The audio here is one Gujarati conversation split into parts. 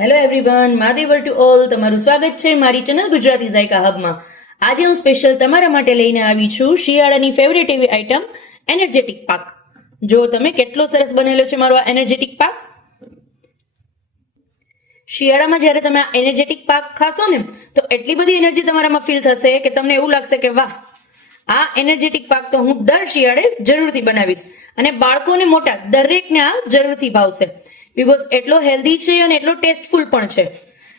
હેલો એવરીવન માદેવર ટુ ઓલ તમારું સ્વાગત છે મારી ચેનલ ગુજરાતી ઝાયકા હબમાં આજે હું સ્પેશિયલ તમારા માટે લઈને આવી છું શિયાળાની ફેવરેટ એવી આઈટમ એનર્જેટિક પાક. જો તમે કેટલો સરસ બનેલો છે મારો આ એનર્જેટિક પાક? શિયાળામાં જ્યારે તમે આ એનર્જેટિક પાક ખાશો ને, તો એટલી બધી એનર્જી તમારામાં ફીલ થશે કે તમને એવું લાગશે કે વાહ, આ એનર્જેટિક પાક તો હું દર શિયાળે જરૂરથી બનાવીશ. અને બાળકોને મોટા દરેકને આ જરૂરથી ભાવશે. બિકોઝ એટલો હેલ્ધી છે અને એટલો ટેસ્ટફુલ પણ છે.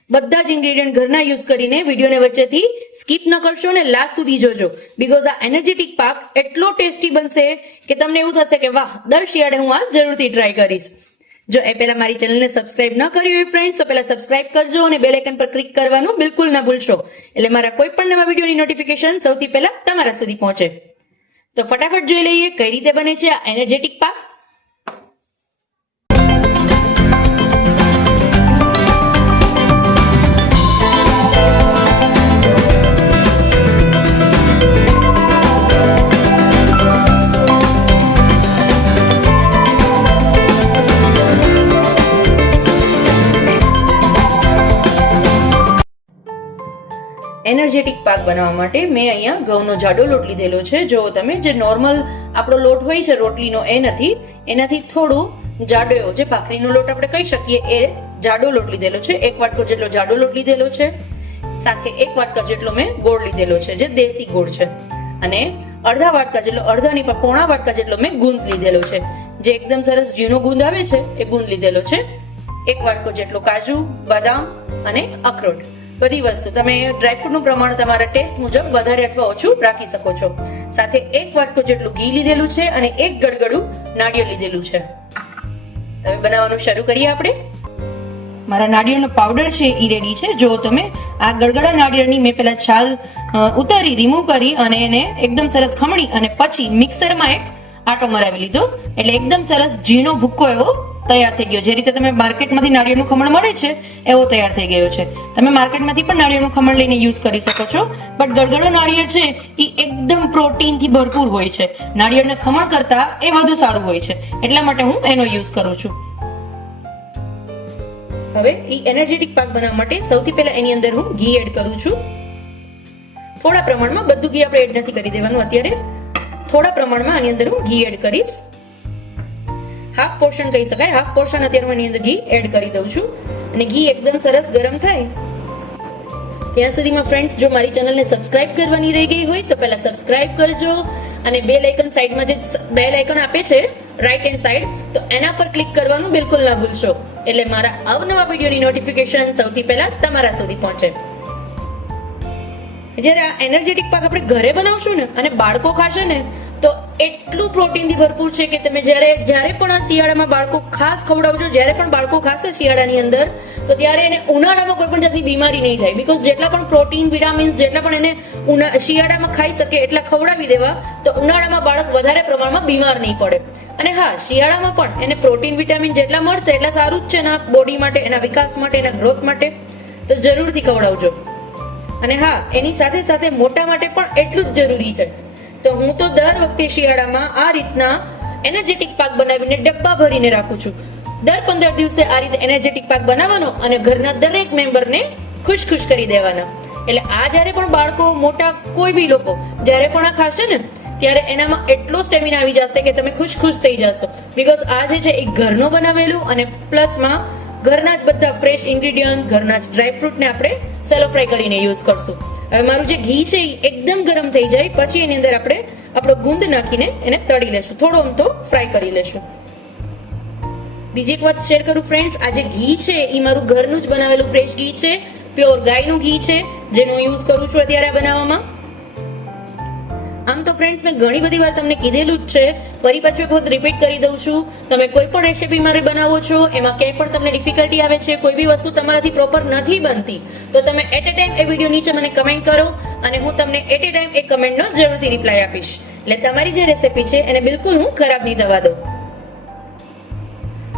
બધા જ ઇન્ગ્રેડિયન્ટ ઘરના યુઝ કરીને વિડીયોને વચ્ચેથી સ્કીપ ન કરશો ને લાસ્ટ સુધી જોજો. બિકોઝ આ એનર્જેટિક પાક એટલો ટેસ્ટી બનશે કે તમને એવું થશે કે વાહ, દર શિયાળે હું આ જરૂરથી ટ્રાય કરીશ. જો એ પહેલા મારી ચેનલને સબસ્ક્રાઇબ ન કરી હોય ફ્રેન્ડ્સ તો પહેલા સબસ્ક્રાઇબ કરજો અને બેલ આઇકન પર ક્લિક કરવાનું બિલકુલ ના ભૂલશો. એટલે મારા કોઈ પણ નવા વિડીયોની નોટિફિકેશન સૌથી પહેલા તમારા સુધી પહોંચે. તો ફટાફટ જોઈ લઈએ કઈ રીતે બને છે આ એનર્જેટિક પાક. એનર્જેટિક પાક બનાવવા માટે મેં અહીંયા ઘઉંનો જાડો લોટ લીધેલો છે. જો તમે જે નોર્મલ આપણો લોટ હોય છે, રોટલીનો એ નથી, એનાથી થોડું જાડો જે ભાખરીનો લોટ આપણે કહી શકીએ, એ જાડો લોટ લીધેલો છે. એક વાટકો જેટલો જાડો લોટ લીધેલો છે, સાથે એક વાટકા જેટલો મેં ગોળ લીધેલો છે, જે દેશી ગોળ છે. અને અડધા વાટકા જેટલો, અડધા નહીં, પણ પોણા વાટકા જેટલો મેં ગુંદ લીધેલો છે. જે એકદમ સરસ ઝીણો ગુંદ આવે છે, એ ગુંદ લીધેલો છે. એક વાટકો જેટલો કાજુ, બદામ અને અખરોટ. બધી વસ્તુ. તમે ડ્રાયફ્રૂટનું પ્રમાણ તમારા ટેસ્ટ મુજબ વધારે અથવા ઓછું રાખી શકો છો. સાથે એક વાટકો જેટલું ઘી લીધેલું છે અને એક ગડગડું નાળિયેર લીધેલું છે. હવે બનાવવાનું શરૂ કરીએ આપણે. મારા નાળિયેરનો પાવડર છે એ રેડી છે. જો તમે આ ગડગડા નાળિયેરની મેં પહેલાં છાલ ઉતારી રિમૂવ કરી અને એને એકદમ સરસ ખમણી અને પછી મિક્સરમાં એક આટો મરાવી લીધો. એટલે એકદમ સરસ ઝીણો ભૂક્કો એવો તૈયાર થઈ ગયો. જે રીતે તમે માર્કેટમાંથી નાળિયેરનું ખમણ મળે છે, એવો તૈયાર થઈ ગયો છે. તમે માર્કેટમાંથી પણ નાળિયેરનું ખમણ લઈને યુઝ કરી શકો છો. બટ ગળગડો નાળિયેર છે એ એકદમ પ્રોટીનથી ભરપૂર હોય છે. નાળિયેરને ખમણ કરતાં એ વધુ સારું હોય છે. એટલા માટે હું એનો યુઝ કરું છું. હવે એ એનર્જેટિક પાક બનાવવા માટે સૌથી પહેલા એની અંદર હું ઘી એડ કરું છું. થોડા પ્રમાણમાં બધું ઘી આપણે એડ નથી કરી દેવાનું અત્યારે. થોડા પ્રમાણમાં આની અંદર હું ઘી એડ કરીશ. હાફ પોર્શન કહી શકાય. હાફ પોર્શન અત્યારે હું એની અંદર ઘી એડ કરી દઉં છું. અને ઘી એકદમ સરસ ગરમ થાય. ત્યાં સુધીમાં ફ્રેન્ડ્સ જો મારી ચેનલને સબસ્ક્રાઇબ કરવાની રહી ગઈ હોય, તો પહેલા સબસ્ક્રાઇબ કરજો. અને બે લાઇકન સાઈડમાં જે બે લાઇકન આપે છે રાઈટ હેન્ડ સાઈડ તો એના પર ક્લિક કરવાનું બિલકુલ ના ભૂલશો. એટલે મારા અવનવા વિડીયોની નોટિફિકેશન સૌથી પહેલા તમારા સુધી પહોંચે. જ્યારે આ એનર્જેટિક પાક આપણે ઘરે બનાવશું ને, અને બાળકો ખાશે ને તો એટલું પ્રોટીનથી ભરપૂર છે કે તમે જ્યારે જ્યારે પણ આ શિયાળામાં બાળકો ખાસ ખવડાવજો, જ્યારે પણ બાળકો ખાશે શિયાળાની અંદર, તો ત્યારે એને ઉનાળામાં કોઈ પણ જાતની બીમારી નહીં થાય. બીકોઝ જેટલા પણ પ્રોટીન, વિટામિન્સ, જેટલા પણ એને ઉના, શિયાળામાં ખાઈ શકે એટલા ખવડાવી દેવા, તો ઉનાળામાં બાળક વધારે પ્રમાણમાં બીમાર નહીં પડે. અને હા, શિયાળામાં પણ એને પ્રોટીન, વિટામિન જેટલા મળશે એટલા સારું જ છે એના બોડી માટે, એના વિકાસ માટે, એના ગ્રોથ માટે. તો જરૂરથી ખવડાવજો. અને હા, એની સાથે સાથે મોટા માટે પણ એટલું જ જરૂરી છે. તો હું તો દર વખતે શિયાળામાં આ રીતના એનર્જેટિક પાક બનાવીને ડબ્બા ભરીને રાખું છું. દર પંદર દિવસે આ રીતે એનર્જેટિક પાક બનાવવાનો અને ઘરના દરેક મેમ્બરને ખુશ ખુશ કરી દેવાના. એટલે આ જ્યારે પણ બાળકો, મોટા કોઈ બી લોકો જ્યારે પણ આ ખાશે ને, ત્યારે એનામાં એટલો સ્ટેમિના આવી જશે કે તમે ખુશ ખુશ થઈ જશો. બીકોઝ આ જે છે, એ ઘરનું બનાવેલું અને પ્લસમાં ઘરના જ બધા ફ્રેશ ઇન્ગ્રીડિયન્ટ, ઘરના જ ડ્રાયફ્રૂટને આપણે સેલો ફ્રાય કરીને યુઝ કરશું. હવે મારું જે ઘી છે એ એકદમ ગરમ થઈ જાય. પછી એની અંદર આપણે આપણો ગુંદ નાખીને એને તળી લેશું. થોડો આમ તો ફ્રાય કરી લેશું. બીજી એક વાત શેર કરું ફ્રેન્ડ્સ આ જે ઘી છે એ મારું ઘરનું જ બનાવેલું ફ્રેશ ઘી છે. પ્યોર ગાયનું ઘી છે, જેનો યુઝ કરું છું અત્યારે બનાવવામાં. આમ તો ફ્રેન્ડ્સ મેં ઘણી બધી વાર તમને કીધેલું જ છે. ફરી પાછું એક વખત રિપીટ કરી દઉં છું. તમે કોઈ પણ રેસીપી મારે બનાવો છો, એમાં ક્યાંય પણ તમને ડિફિકલ્ટી આવે છે, કોઈ બી વસ્તુ તમારાથી પ્રોપર નથી બનતી, તો તમે એટ એ ટાઈમ એ વીડિયો નીચે મને કમેન્ટ કરો અને હું તમને એટ એ ટાઈમ એ કમેન્ટનો જરૂરથી રિપ્લાય આપીશ. એટલે તમારી જે રેસીપી છે, એને બિલકુલ હું ખરાબ નહીં થવા દઉં.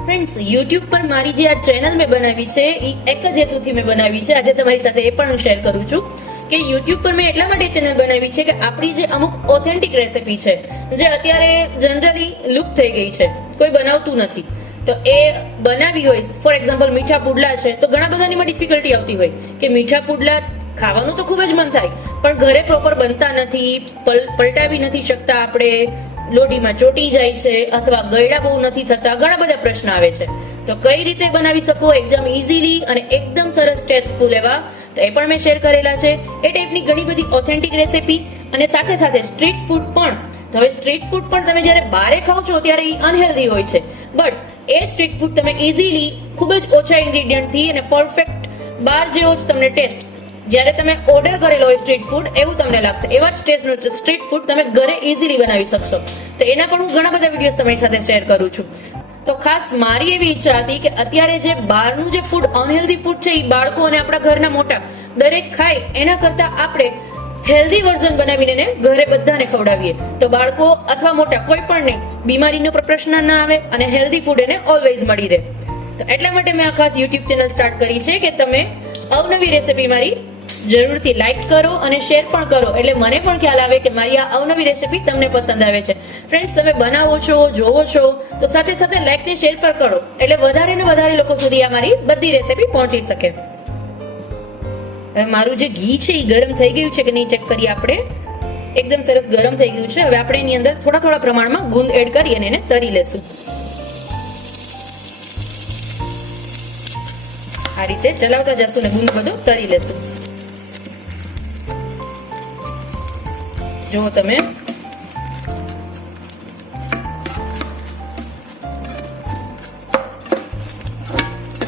ફ્રેન્ડ્સ યુટ્યુબ પર મારી જે આ ચેનલ મેં બનાવી છે એ એક જ હેતુથી મેં બનાવી છે. આજે તમારી સાથે એ પણ હું શેર કરું છું. કે યુટ્યુબ પર મેં એટલા માટે ચેનલ બનાવી છે કે આપણી જે અમુક ઓથેન્ટિક રેસિપી છે, જે અત્યારે જનરલી લુપ્ત થઈ ગઈ છે, કોઈ બનાવતું નથી. તો એ બનાવી હોય ફોર એક્ઝામ્પલ મીઠા પુડલા છે, તો ઘણા બધાની ડિફિકલ્ટી આવતી હોય કે મીઠા પુડલા ખાવાનું તો ખૂબ જ મન થાય, પણ ઘરે પ્રોપર બનતા નથી, પલ- પલટાવી નથી શકતા આપણે, લોઢીમાં ચોટી જાય છે, અથવા ગયડા બહુ નથી થતા, ઘણા બધા પ્રશ્ન આવે છે. તો કઈ રીતે બનાવી શકો? એકદમ ઇઝીલી અને એકદમ સરસ ટેસ્ટફુલ એવા તો એ પણ મેં શેર કરેલા છે. એ ટાઈપની ઘણી બધી ઓથેન્ટિક રેસિપી અને સાથે સાથે સ્ટ્રીટ ફૂડ પણ. હવે સ્ટ્રીટ ફૂડ પણ તમે જ્યારે બારે ખાવ છો ત્યારે એ અનહેલ્ધી હોય છે. બટ એ સ્ટ્રીટ ફૂડ તમે ઇઝીલી ખૂબ જ ઓછા ઇન્ગ્રીડિયન્ટથી અને પરફેક્ટ બાર જેવો જ તમને ટેસ્ટ જ્યારે તમે ઓર્ડર કરેલો હોય સ્ટ્રીટ ફૂડ એવું તમને લાગશે. એવા જ ટેસ્ટનું સ્ટ્રીટ ફૂડ તમે ઘરે ઇઝીલી બનાવી શકશો. તો એના પણ હું ઘણા બધા વિડીયોઝ તમારી સાથે શેર કરું છું. તો ખાસ મારી એવી ઈચ્છા હતી કે અત્યારે જે બહારનું જે ફૂડ અનહેલ્ધી ફૂડ છે એ બાળકો અને આપણા ઘરના મોટા દરેક ખાય, એના કરતાં આપણે હેલ્ધી વર્ઝન બનાવીને એને ઘરે બધાને ખવડાવીએ. તો બાળકો અથવા મોટા કોઈ પણ નહીં, બીમારીનો પ્રશ્ન ના આવે અને હેલ્ધી ફૂડ એને ઓલવેઝ મળી રહે. તો એટલા માટે મેં આ ખાસ યુટ્યુબ ચેનલ સ્ટાર્ટ કરી છે કે તમે અવનવી રેસિપી મારી જરૂરથી લાઈક કરો અને શેર પણ કરો. એટલે મને પણ ખ્યાલ આવે કે મારી આ અવનવી રેસીપી તમને પસંદ આવે છે. ફ્રેન્ડ્સ તમે બનાવો છો, જોવો છો, તો સાથે સાથે લાઈક ને શેર પણ કરો. એટલે વધારે ને વધારે લોકો સુધી આ મારી બધી રેસીપી પહોંચી શકે. હવે મારું જે ઘી છે એ ગરમ થઈ ગયું છે કે નહીં ચેક કરીએ આપણે. એકદમ સરસ ગરમ થઈ ગયું છે. હવે આપણે એની અંદર થોડા થોડા પ્રમાણમાં ગુંદ એડ કરી અને એને તરી લેશું. આ રીતે ચલાવતા જશું ને ગુંદ બધો તરી લેશું. જુઓ તમે.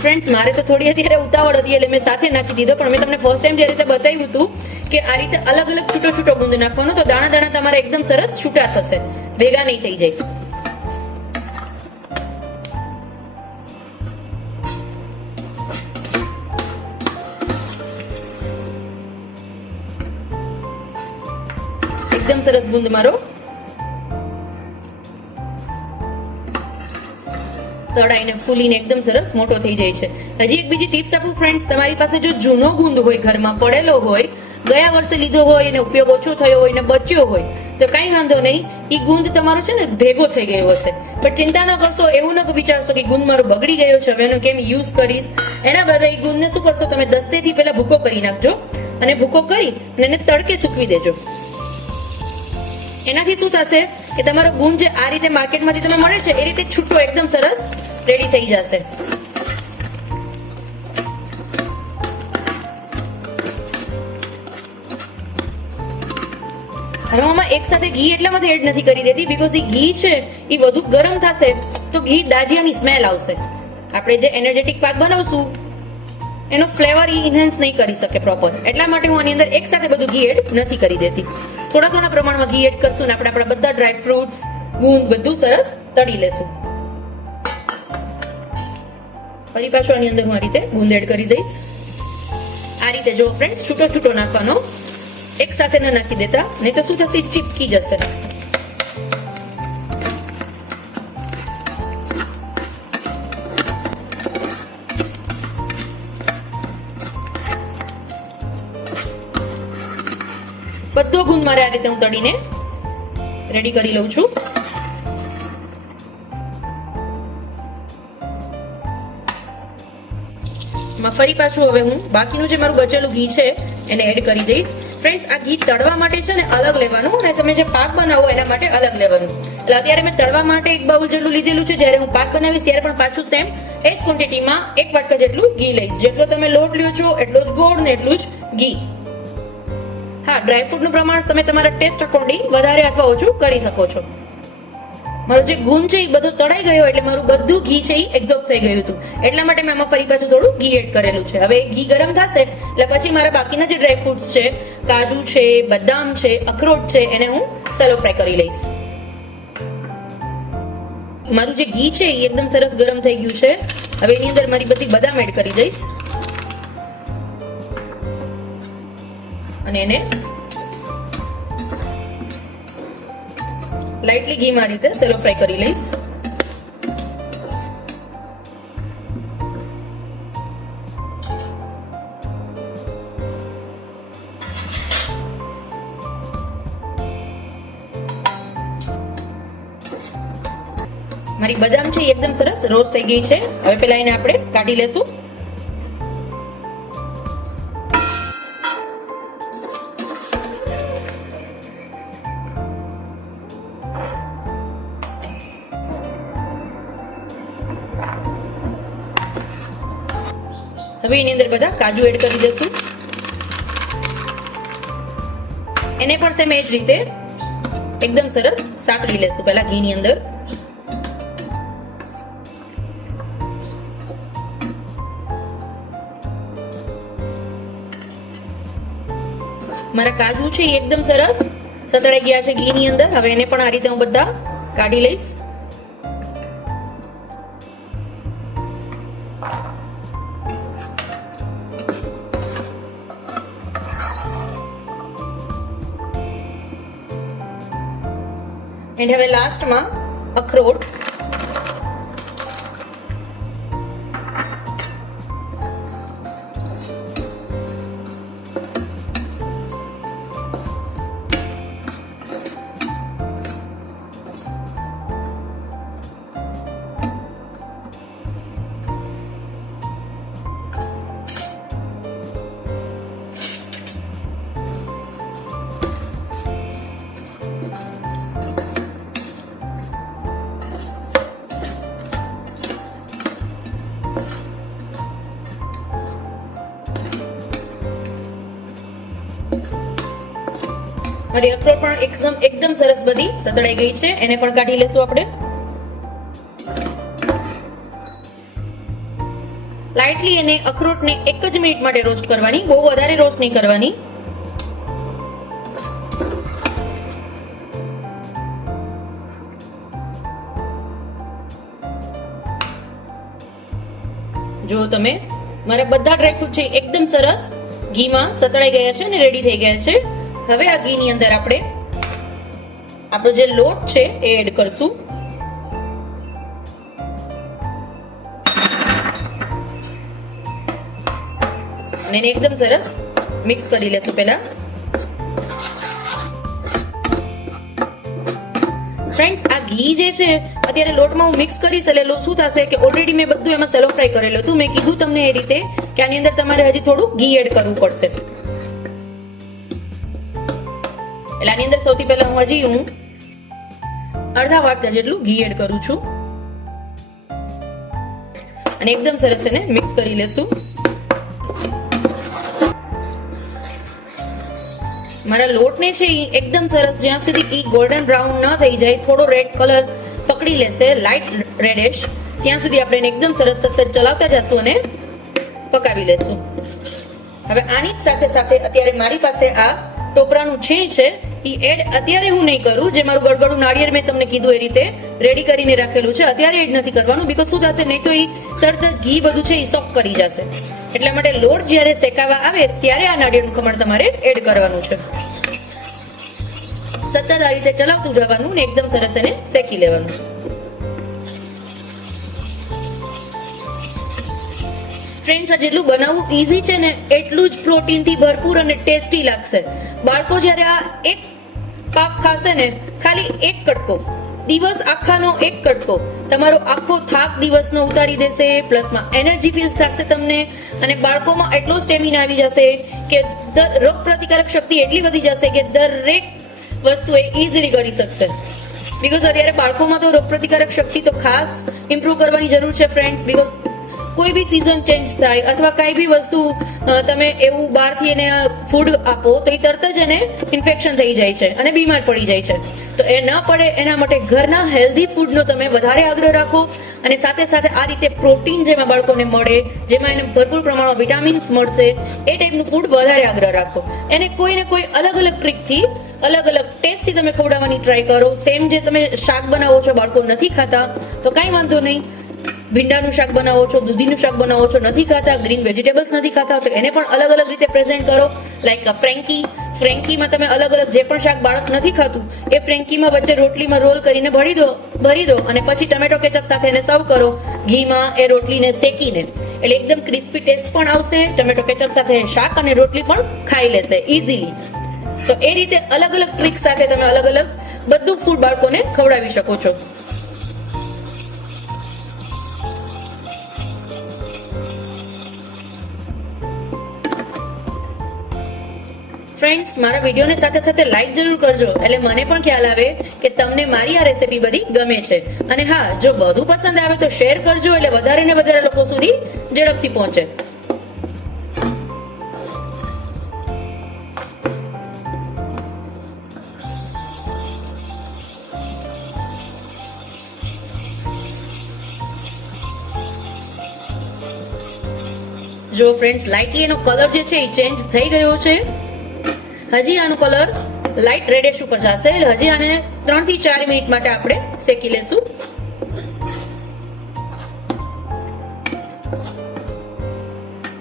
ફ્રેન્ડ્સ મારે તો થોડી અત્યારે ઉતાવળ હતી, એટલે મેં સાથે નાખી દીધો, પણ મેં તમને ફર્સ્ટ ટાઈમ જે રીતે બતાવ્યું હતું કે આ રીતે અલગ અલગ છૂટો છૂટો ગુંદ નાખવાનો, તો દાણા દાણા તમારે એકદમ સરસ છૂટા થશે. ભેગા નહીં થઈ જાય. એકદમ સરસ ગુંદ મારો. તળાઈને ફૂલીને એકદમ સરસ મોટો થઈ જાય છે. હજી એક બીજી ટિપ્સ આપું ફ્રેન્ડ્સ તમારી પાસે જો જૂનો ગુંદ હોય, ઘરમાં પડેલો હોય, ગયા વર્ષે લીધો હોય અને ઉપયોગ ઓછો થયો હોય, ને બચ્યો હોય, તો કઈ વાંધો નહીં એ ગુંદ તમારો છે ને ભેગો થઈ ગયો હશે. પણ ચિંતા ન કરશો, એવું ન વિચારશો કે ગુંદ મારો બગડી ગયો છે, હવે એનો કેમ યુઝ કરીશ? એના બદલે એ ગુંદને શું કરશો, તમે દસ્તેથી પહેલા ભૂકો કરી નાખજો, અને ભૂકો કરી, અને એને તડકે સૂકવી દેજો. એનાથી શું થશે કે તમારો ગુણ જે આ રીતે માર્કેટમાંથી તમે મળે છે, એ રીતે છૂટો એકદમ સરસ રેડી થઈ જશે. હવે હું એક સાથે ઘી એટલા માટે એડ નથી કરી દેતી બીકોઝ એ ઘી છે, એ વધુ ગરમ થશે, તો ઘી દાજિયાની સ્મેલ આવશે. આપણે જે એનર્જેટિક પાક બનાવશું એનો ફ્લેવર એ ઇન્હેન્સ નહીં કરી શકે પ્રોપર એટલા માટે હું આની અંદર એક સાથે બધું ઘી એડ નથી કરી દેતી. થોડા થોડા પ્રમાણમાં ઘી એડ કરશું ને આપણે આપણા બધા ડ્રાય ફ્રૂટ્સ ગુંદ બધું સરસ તળી લેશું. ફરી પાછું આની અંદર હું આ રીતે ગુંદ એડ કરી દઈશ. આ રીતે જો ફ્રેન્ડ છૂટો છૂટો નાખવાનો, એક સાથે ના નાખી દેતા, નહીં તો શું થશે? ચીપકી જશે. બધો ગુંદ મારે આ રીતે હું તળીને રેડી કરી લઉં છું. ફરી પાછું હવે હું બાકીનું જે મારું બચેલું ઘી છે એને એડ કરી દઈશ. ફ્રેન્ડ્સ આ ઘી તળવા માટે છે ને અલગ લેવાનું અને તમે જે પાક બનાવો એના માટે અલગ લેવાનું. એટલે અત્યારે મેં તળવા માટે એક બાઉલ જેટલું લીધેલું છે, જ્યારે હું પાક બનાવીશ ત્યારે પણ પાછું સેમ એ જ ક્વોન્ટિટીમાં એક વાટકા જેટલું ઘી લઈશ. જેટલો તમે લોટ લ્યો છો, એટલો જ ગોળ ને એટલું જ ઘી. હા ડ્રાયફ્રૂટનું પ્રમાણ તમે તમારા ટેસ્ટ અકોર્ડિંગ વધારે અથવા ઓછું કરી શકો છો. મારો જે ગુણ છે એ બધો તળાઈ ગયો એટલે મારું બધું ઘી છે એ એક્ઝોર્બ થઈ ગયું હતું. એટલા માટે મેં આમાં ફરી પાછું થોડું ઘી એડ કરેલું છે. હવે ઘી ગરમ થશે, એટલે પછી મારા બાકીના જે ડ્રાય ફ્રૂટ્સ છે, કાજુ છે, બદામ છે, અખરોટ છે, એને હું સેલો ફ્રાય કરી લઈશ. મારું જે ઘી છે એ એકદમ સરસ ગરમ થઈ ગયું છે. હવે એની અંદર મારી બધી બદામ એડ કરી દઈશ. અને એને લાઇટલી ઘીમાં રીતે સેલો ફ્રાય કરી લઈશ. મારી બદામ છે એકદમ સરસ રોસ્ટ થઈ ગઈ છે. હવે પેલા એને આપણે કાઢી લેશું. હવે એની અંદર બધા કાજુ એડ કરી દઈશું. એને પણ સેમ એ જ રીતે એકદમ સરસ સાતરી લેશું પહેલા ઘીની અંદર. મારા કાજુ છે એ એકદમ સરસ. સતળાઈ ગયા છે ઘીની અંદર. હવે એને પણ આ રીતે હું બધા કાઢી લઈશ. એન્ડ હવે લાસ્ટમાં અખરોટ મારી અખરોટ પણ એકદમ એકદમ સરસ બધી સતળાઈ ગઈ છે. એને પણ કાઢી લેશું આપણે. લાઇટલી એને અખરોટને એક જ મિનિટ માટે રોસ્ટ કરવાની. બહુ વધારે રોસ્ટ નહીં કરવાની. તમે. મારા બધા ડ્રાયફ્રૂટ છે એકદમ સરસ. ઘીમાં સતળાઈ ગયા છે અને રેડી થઈ ગયા છે. હવે આ ઘીની અંદર આપણે આપણો જે લોટ છે એ એડ કરશું. અને એકદમ સરસ મિક્સ કરી લેશું પહેલા. ફ્રેન્ડ્સ આ ઘી જે છે, અત્યારે લોટમાં હું મિક્સ કરીશ એટલે શું થશે કે ઓલરેડી મેં બધું એમાં સેલો ફ્રાય કરેલું હતું. મેં કીધું તમને એ રીતે કે આની અંદર તમારે હજી થોડું ઘી એડ કરવું પડશે. એટલે આની અંદર સૌથી પહેલા હું હજી હું અડધા વાટકા જેટલું ઘી એડ કરું છું. અને એકદમ સરસ એને મિક્સ કરી લેશું. મારા લોટને છે એ એકદમ સરસ. જ્યાં સુધી એ ગોલ્ડન બ્રાઉન ન થઈ જાય, થોડો રેડ કલર પકડી લેશે લાઇટ રેડિશ ત્યાં સુધી આપણે એને એકદમ સરસ સતત ચલાવતા જશું અને પકાવી લેશું. હવે આની જ સાથે સાથે અત્યારે મારી પાસે આ ટોપરાનું છીણ છે. એ એડ અત્યારે હું નહીં કરું, જે મારું ગળગળું નાળિયેર મેં તમને કીધું એ રીતે રેડી કરીને રાખેલું છે. અત્યારે એડ નથી કરવાનું બીકોઝ શું થશે? નહીં તો એ તરત જ ઘી બધું છે એ સોક કરી જશે. એટલા માટે લોટ જ્યારે શેકાવા આવે, ત્યારે આ નાળિયેરનું ખમણ તમારે એડ કરવાનું છે. સતત આ રીતે ચલાવતું જવાનું ને એકદમ સરસ એને શેકી લેવાનું. ફ્રેન્ડ્સ, આ જેટલું બનાવવું ઈઝી છે ને, એટલું જ પ્રોટીનથી ભરપૂર અને ટેસ્ટી લાગશે. બાળકો, જ્યારે આ એક પાક ખાશે ને, ખાલી એક કટકો. દિવસ આખાનો એક કટકો. તમારો આખો થાક દિવસનો ઉતારી દેશે, પ્લસમાં એનર્જી ફીલ થશે તમને અને બાળકોમાં એટલો સ્ટેમિના આવી જશે કે રોગ પ્રતિકારક શક્તિ એટલી વધી જશે કે દરેક વસ્તુ એ ઇઝીલી કરી શકશે. બીકોઝ અત્યારે બાળકોમાં તો રોગ પ્રતિકારક શક્તિ તો ખાસ ઇમ્પ્રૂવ કરવાની જરૂર છે ફ્રેન્ડ્સ બીકોઝ કોઈ બી સિઝન ચેન્જ થાય અથવા કઈ બી વસ્તુ તમે એવું બહારથી એને ફૂડ આપો, તો એ તરત જ એને ઇન્ફેક્શન થઈ જાય છે અને બીમાર પડી જાય છે. તો એ ન પડે, એના માટે ઘરના હેલ્ધી ફૂડનો તમે વધારે આગ્રહ રાખો અને સાથે સાથે આ રીતે પ્રોટીન જેમાં બાળકોને મળે, જેમાં એને ભરપૂર પ્રમાણમાં વિટામિન્સ મળશે, એ ટાઈપનું ફૂડ વધારે આગ્રહ રાખો. એને કોઈ ને કોઈ અલગ અલગ ટ્રીકથી અલગ અલગ ટેસ્ટથી તમે ખવડાવવાની ટ્રાય કરો. સેમ જે તમે શાક બનાવો છો, બાળકો નથી ખાતા, તો કાંઈ વાંધો નહીં. ભીંડાનું શાક બનાવો છો, દૂધીનું શાક બનાવો છો, નથી ખાતા ગ્રીન વેજીટેબલ્સ નથી ખાતા, તો એને પણ અલગ અલગ રીતે પ્રેઝન્ટ કરો. લાઈક ફ્રેન્કી ફ્રેન્કીમાં તમે અલગ અલગ જે પણ શાક બાળક નથી ખાતું, એ ફ્રેન્કીમાં વચ્ચે રોટલીમાં રોલ કરીને ભરી દો ભરી દો અને પછી ટમેટો કેચઅપ સાથે એને સર્વ કરો. ઘીમાં એ રોટલીને શેકીને. એટલે એકદમ ક્રિસ્પી ટેસ્ટ પણ આવશે, ટમેટો કેચઅપ સાથે શાક અને રોટલી પણ ખાઈ લેશે ઇઝીલી તો એ રીતે અલગ અલગ ટ્રીક સાથે તમે અલગ અલગ બધું ફૂડ બાળકોને ખવડાવી શકો છો. ફ્રેન્ડ્સ મારા વિડીયોને સાથે સાથે લાઈક જરૂર કરજો. એટલે મને પણ ખ્યાલ આવે કે તમને મારી આ રેસીપી બધી ગમે છે. અને હા, જો બધું પસંદ આવે તો શેર કરજો એટલે વધારે ને વધારે લોકો સુધી ઝડપથી પહોંચે. જો ફ્રેન્ડ્સ લાઇટલી એનો કલર જે છે, એ ચેન્જ થઈ ગયો છે. હજી આનો કલર લાઇટ રેડિશ ઉપર જશે. એટલે હજી આને ત્રણથી ચાર મિનિટ માટે આપણે શેકી લેશું.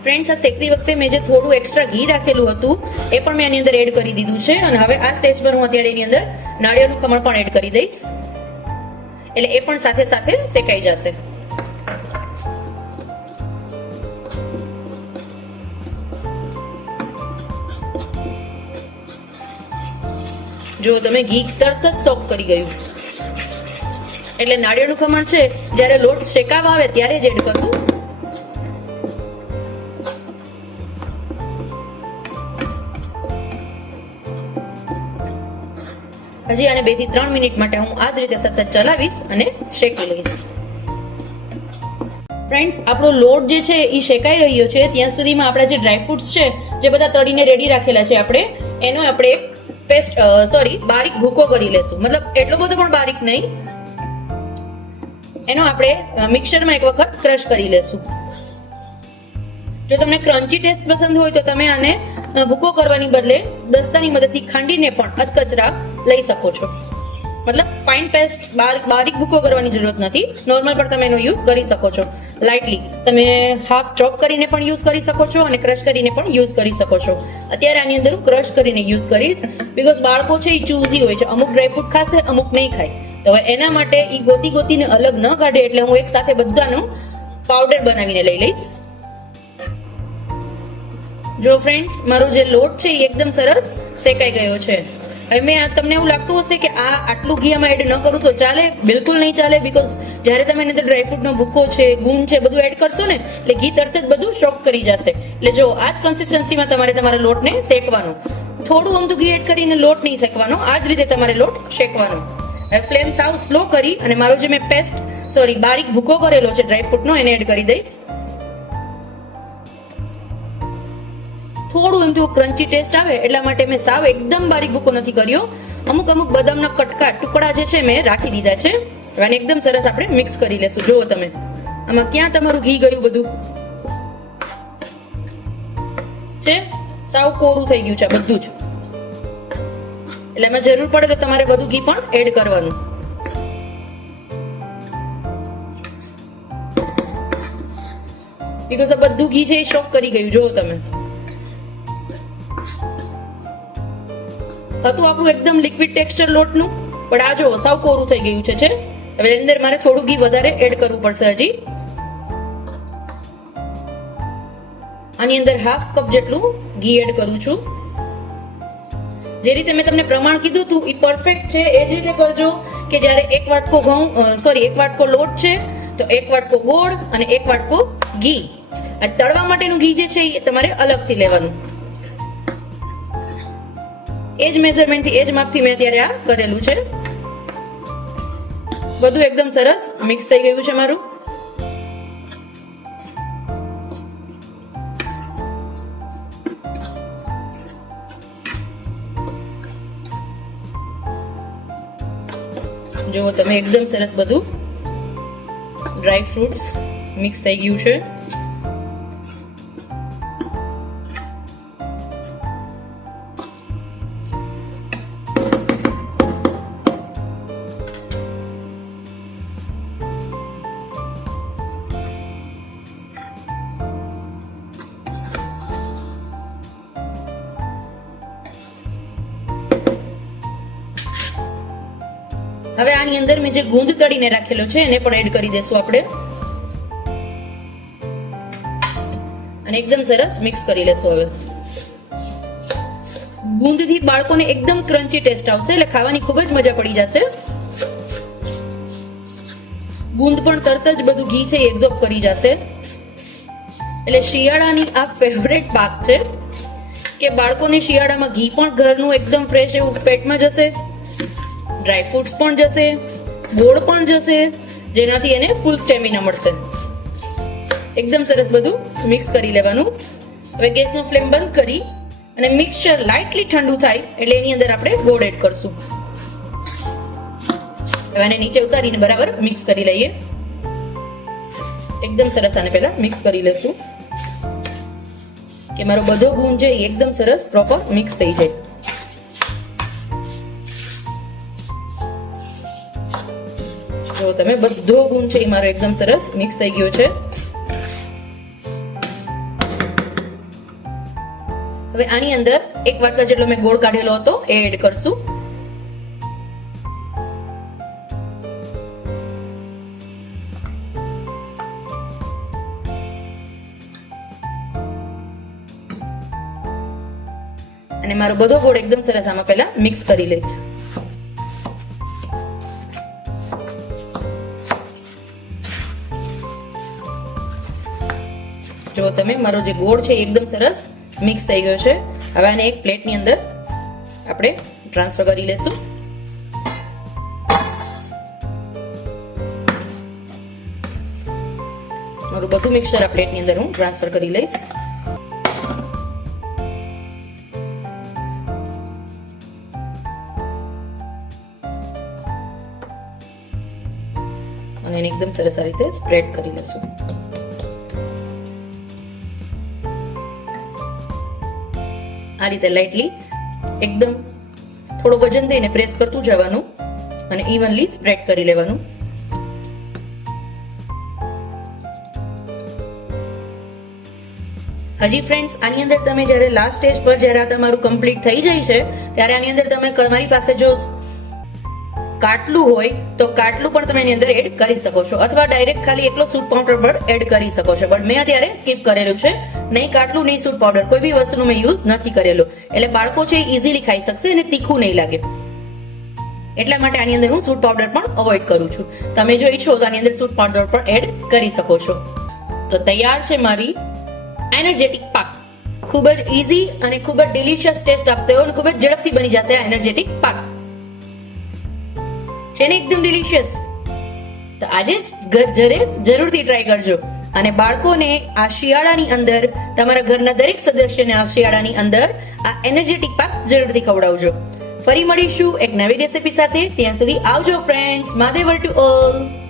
ફ્રેન્ડ્સ આ શેકતી વખતે મેં જે થોડું એક્સ્ટ્રા ઘી રાખેલું હતું, એ પણ મેં એની અંદર એડ કરી દીધું છે. અને હવે આ સ્ટેજ પર હું અત્યારે એની અંદર નાળિયેરનું ખમણ પણ એડ કરી દઈશ. એટલે એ પણ સાથે સાથે શેકાઈ જશે. જો તમે ઘી તરત જ સોક કરી ગયું. એટલે નાળિયેરનું ખમણ છે, જ્યારે લોટ શેકાવા આવે ત્યારે જ એડ કરવું. હજી આને બેથી ત્રણ મિનિટ માટે હું આ જ રીતે સતત ચલાવીશ અને શેકી લઈશ. ફ્રેન્ડ્સ આપણો લોટ જે છે એ શેકાઈ રહ્યો છે. ત્યાં સુધીમાં આપણા જે ડ્રાયફ્રૂટ્સ છે, જે બધા તળીને રેડી રાખેલા છે આપણે, એનો આપણે એક પેસ્ટ સોરી બારીક ભૂકો કરી લેશું. મતલબ એટલો બધો પણ બારીક નહીં. એનો આપણે મિક્સરમાં એક વખત ક્રશ કરી લેશું. જો તમને ક્રન્ચી ટેસ્ટ પસંદ હોય તો તમે આને ભૂકો કરવાની બદલે દસ્તાની મદદથી ખાંડીને પણ અધકચરા લઈ શકો છો. મતલબ ફાઇન પેસ્ટ બારીક ભૂકો કરવાની જરૂરત નથી. નોર્મલ પણ તમે એનો યુઝ કરી શકો છો. લાઇટલી તમે હાફ ચોપ કરીને પણ યુઝ કરી શકો છો અને ક્રશ કરીને પણ યુઝ કરી શકો છો. અત્યારે આની અંદર હું ક્રશ કરીને યુઝ કરીશ બિકોઝ બાળકો છે એ ચૂઝી હોય છે. અમુક ડ્રાયફ્રૂટ ખાશે, અમુક નહીં ખાય. તો હવે એના માટે એ ગોતી ગોતીને અલગ ન કાઢે એટલે હું એક સાથે બધાનો પાવડર બનાવીને લઈ લઈશ. જો ફ્રેન્ડ્સ મારો જે લોટ છે એ એકદમ સરસ શેકાઈ ગયો છે. હવે આ- તમને એવું લાગતું હશે કે આ આટલું ઘી આમાં એડ ન કરું તો ચાલે? બિલકુલ નહીં ચાલે બીકોઝ જ્યારે તમે એની અંદર ડ્રાયફ્રૂટનો ભૂકો છે, ગુણ છે, બધું એડ કરશો ને, એટલે ઘી તરત જ બધું શોક કરી જશે. એટલે જો આ જ કન્સિસ્ટન્સીમાં તમારે તમારા લોટને શેકવાનો. થોડું અમથું ઘી એડ કરીને લોટ નહીં શેકવાનો, આ જ રીતે તમારે લોટ શેકવાનો. હવે ફ્લેમ સાવ સ્લો કરી અને મારો જે મેં પેસ્ટ સોરી બારીક ભૂકો કરેલો છે ડ્રાયફ્રૂટનો એને એડ કરી દઈશ. થોડું એમ થયું ક્રન્ચી ટેસ્ટ આવે, એટલા માટે મેં સાવ એકદમ બારીક ભૂકો નથી કર્યો. અમુક અમુક બદામના કટકા ટુકડા જે છે મેં રાખી દીધા છે. અને એકદમ સરસ આપણે મિક્સ કરી લેશું. જુઓ તમે. આમાં ક્યાં તમારું ઘી ગયું બધું? છે? સાવ કોરું થઈ ગયું છે બધું જ. એટલે એમાં જરૂર પડે તો તમારે બધું ઘી પણ એડ કરવાનું. બીકોઝ આ બધું ઘી છે એ શોક કરી ગયું. જુઓ તમે. હતું આપણું એકદમ લિક્વિડ ટેક્સચર લોટનું. પણ આ જો સાવ કોરું થઈ ગયું છે હવે એની અંદર મારે થોડું ઘી વધારે એડ કરવું પડશે હજી. આની અંદર હાફ કપ જેટલું ઘી એડ કરું છું. જે રીતે મેં તમને પ્રમાણ કીધું હતું એ પરફેક્ટ છે. એ જ રીતે કરજો કે જ્યારે એક વાટકો ઘઉં સોરી એક વાટકો લોટ છે, તો એક વાટકો ગોળ અને એક વાટકો ઘી. આ તળવા માટેનું ઘી જે છે એ તમારે અલગથી લેવાનું. એ જ મેઝરમેન્ટથી એ જ માપથી મેં અત્યારે આ કરેલું છે. બધું એકદમ સરસ મિક્સ થઈ ગયું છે મારું. જુઓ તમે, એકદમ સરસ બધું. ડ્રાય ફ્રૂટ્સ મિક્સ થઈ ગયું છે. અંદર મેં જે ગુંદ તળીને રાખેલો છે, એને પણ એડ કરી દેશું આપણે. અને એકદમ સરસ મિક્સ કરી લેશું હવે. ગુંદથી બાળકોને એકદમ ક્રન્ચી ટેસ્ટ આવશે, એટલે ખાવાની ખૂબ જ મજા પડી જશે. ગુંદ પણ તરત જ બધું ઘી છે એ એબ્ઝોર્બ કરી જશે. એટલે શિયાળાની આ ફેવરેટ પાક છે કે બાળકોને શિયાળામાં ઘી પણ ઘરનું એકદમ ફ્રેશ એવું પેટમાં જશે ડ્રાય ફ્રૂટ્સ પણ જશે. ગોળ પણ જશે, જેનાથી એને ફૂલ સ્ટેમિના મળશે. એકદમ સરસ બધું મિક્સ કરી લેવાનું. હવે ગેસનો ફ્લેમ બંધ કરી અને મિક્સચર લાઇટલી ઠંડુ થાય એટલે એની અંદર આપણે ગોળ એડ કરશું. હવે આને નીચે ઉતારીને બરાબર મિક્સ કરી લઈએ. એકદમ સરસ આને પહેલા મિક્સ કરી લેશું. કે મારો બધો ગુણ છે એકદમ સરસ પ્રોપર મિક્સ થઈ જાય. જો તમે બધો ગુણ છે એ મારો એકદમ સરસ મિક્સ થઈ ગયો છે. હવે આની અંદર એક વાટકા જેટલો મેં ગોળ કાઢેલો હતો એ એડ કરશું. અને મારો બધો ગોળ એકદમ સરસ આમાં પહેલા મિક્સ કરી લઈશ. તમે મારો જે ગોળ છે એકદમ સરસ મિક્સ થઈ ગયો છે. હવે આને એક પ્લેટની અંદર આપણે ટ્રાન્સફર કરી લેશું. મારું બધું મિક્સર આ પ્લેટની અંદર હું ટ્રાન્સફર કરી લઈશ. અને એકદમ સરસ આ રીતે સ્પ્રેડ કરી લેશું. આ રીતે લાઇટલી એકદમ થોડો વજન દઈને પ્રેસ કરતું જવાનું અને ઇવનલી સ્પ્રેડ કરી લેવાનું. હજી ફ્રેન્ડ્સ આની અંદર તમે જ્યારે લાસ્ટ સ્ટેજ પર જ્યારે આ તમારું કમ્પ્લીટ થઈ જાય છે, ત્યારે આની અંદર તમે તમારી પાસે જો કાટલું હોય તો કાટલું પણ તમે એની અંદર એડ કરી શકો છો. અથવા ડાયરેક્ટ ખાલી એકલો સૂટ પાવડર પણ એડ કરી શકો છો. પણ મેં અત્યારે સ્કીપ કરેલું છે. નહીં કાટલું, નહીં સૂટ પાવડર કોઈ બી વસ્તુનું મેં યુઝ નથી કરેલું. એટલે બાળકો છે ઇઝીલી ખાઈ શકશે અને તીખું નહીં લાગે. એટલા માટે આની અંદર હું સૂટ પાવડર પણ અવોઇડ કરું છું. તમે જો ઈચ્છો તો આની અંદર સૂટ પાવડર પણ એડ કરી શકો છો. તો તૈયાર છે મારી એનર્જેટિક પાક. ખૂબ જ ઇઝી અને ખૂબ જ ડિલિશિયસ ટેસ્ટ આપતો હોય અને ખૂબ જ ઝડપથી બની જશે આ એનર્જેટિક પાક. છે ને એકદમ ડિલિશિયસ તો આજે જ ઘર જરે, જરૂરથી ટ્રાય કરજો. અને બાળકોને આ શિયાળાની અંદર, તમારા ઘરના દરેક સદસ્યને આ શિયાળાની અંદર આ એનર્જેટિક પાક જરૂરથી ખવડાવજો. ફરી મળીશું એક નવી રેસીપી સાથે. ત્યાં સુધી આવજો ફ્રેન્ડ્સ માદેવર ટુ ઓલ.